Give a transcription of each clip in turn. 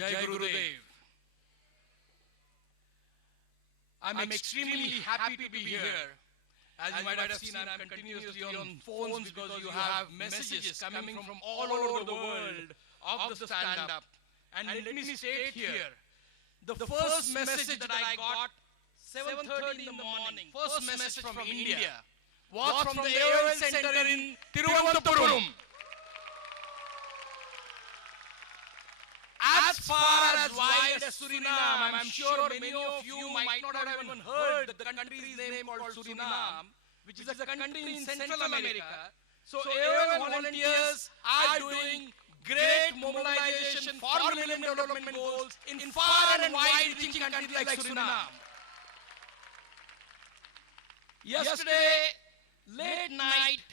Jai Gurudev. I'm extremely happy to be here. As you might have seen, I'm continuously on phones because you have messages coming from all over the world of the stand-up. And let me state here, the first message that I got 7:30 in the morning, first message from India, was from the AOL Center in Tiruvananthapuram. As far as wide as Suriname, I'm sure many of you might not have even heard the country's name called Suriname, which is a country in Central America. So AOL volunteers are doing great mobilization for Millennium Development Goals in far and wide-reaching countries like Suriname. Yesterday, late night,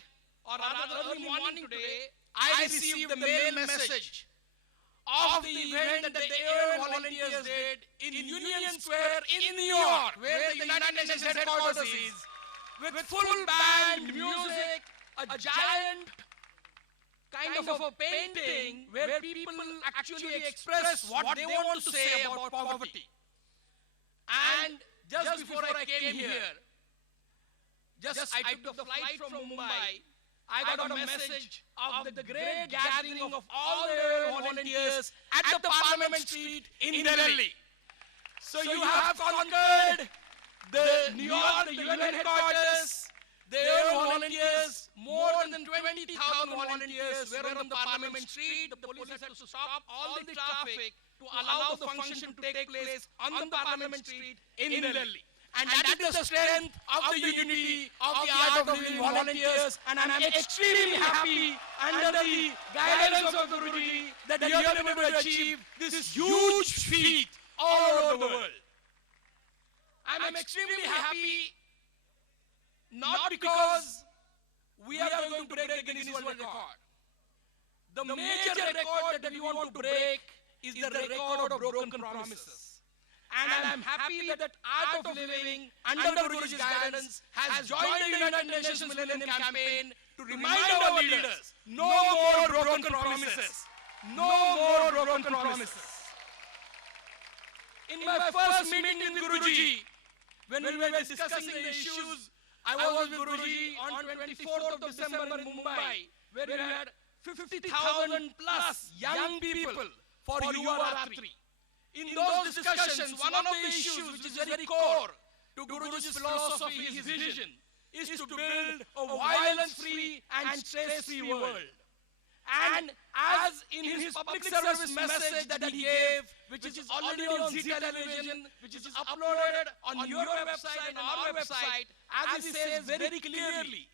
or rather early morning today, I received the mail message of the event that the AOL volunteers did in Union Square in New York, where the United Nations headquarters is, with full band music, a giant kind of a painting where people actually express what they want to say about poverty. And just before I came here, I took the flight from Mumbai, I got a message of the great gathering of all the volunteers at the Parliament Street in Delhi. So you have conquered the New York, the UN headquarters, the volunteers, more than 20,000 volunteers were on the Parliament Street. The police had to stop all the traffic to allow the function to take place on the Parliament Street in Delhi. And that is the strength of the unity of the Art of Living volunteers. And I'm extremely happy under the guidance of Guruji that we are able to achieve this huge feat all over the world. I'm extremely happy not because we are going to break the Guinness World Record. The major record that we want to break is the record of broken promises. And I'm happy that Art of Living, under Guruji's guidance, has joined the United Nations Millennium Campaign to remind our leaders, no more broken promises. No more broken promises. In my first meeting with Guruji, when we were discussing the issues, I was with Guruji on 24th of December in Mumbai, where we had 50,000 plus young people for Yuva-Ratri. In those discussions, one of the issues which is very core to Guruji's philosophy, his vision, is to build a violence-free and stress-free world. And as in his public service message that he gave, which is already on Zee television, which is uploaded on your website and our website, as he says very clearly,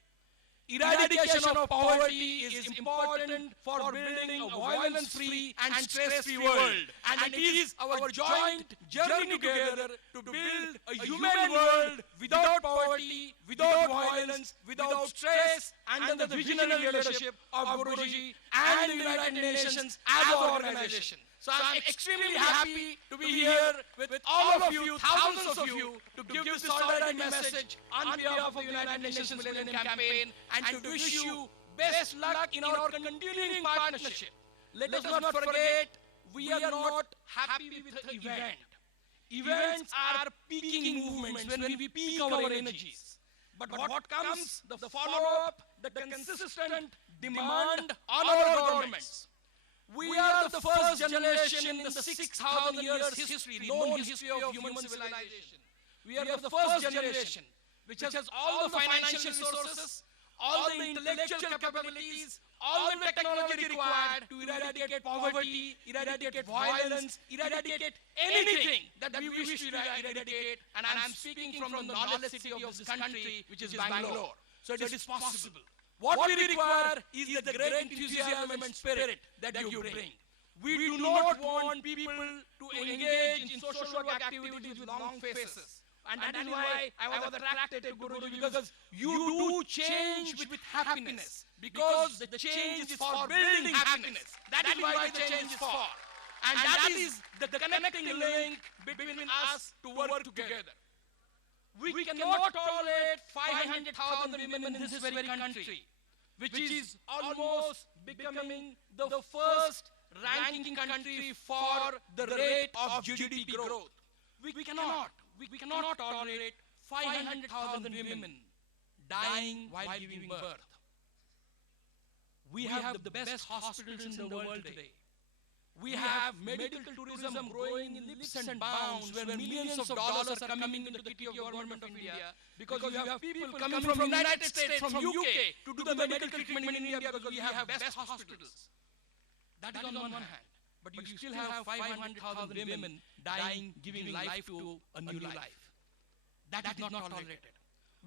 eradication of poverty is important for building a violence-free and stress-free world. And it is our joint journey together to build a human world without poverty, without violence, without stress, under the visionary leadership of Guruji and the United Nations as an organization. So I'm extremely happy to be here with all of you, thousands of you, to give this solidarity message on behalf of the United Nations Millennium Campaign and to wish you best luck in our continuing partnership. Let us not forget, we are not happy with the event. Events are peaking movements when we peak our energies. But what comes, the follow-up, the consistent demand on our governments. We are the first generation in the 6,000 years history, known history of human civilization. We are the first generation which has all the financial resources, all the intellectual capabilities, all the technology required to eradicate poverty, eradicate violence, eradicate anything that we wish to eradicate. And I'm speaking from the knowledge city of this country, which is Bangalore. So it is possible. What we require is the great enthusiasm and spirit that you bring. We do not want people to engage in social work activities with long faces. And that is why I was attracted to Guruji, because you do change with happiness. Because the change is for building happiness. That is why the change is for. And that is the connecting link between us to work together. We cannot tolerate 500,000 women in this very country, which is almost becoming the first ranking country for the rate of GDP growth. We cannot tolerate 500,000 women dying while giving birth. We have the best hospitals in the world today. We have medical tourism growing in leaps and bounds, where millions of dollars are coming into the kitty of government of India, because you have people coming from United States, from UK, to do the medical treatment in India, because we have best hospitals. That is on one hand. But you still have 500,000 women dying, giving life to a new life. That is not tolerated.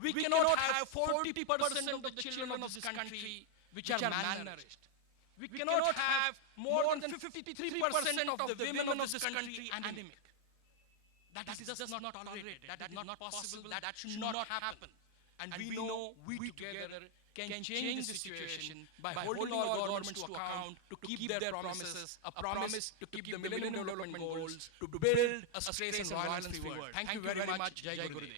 We cannot have 40% of the children of this country which are malnourished. We cannot have more than 53% of the women of this country anemic. That is just not tolerated. That is not possible. That should not happen. And we know we together can change the situation by holding our governments to account, to keep their promises, a promise to keep the Millennium Development Goals, to build a stress and violence-free world. Thank you very much. Jai Gurudev.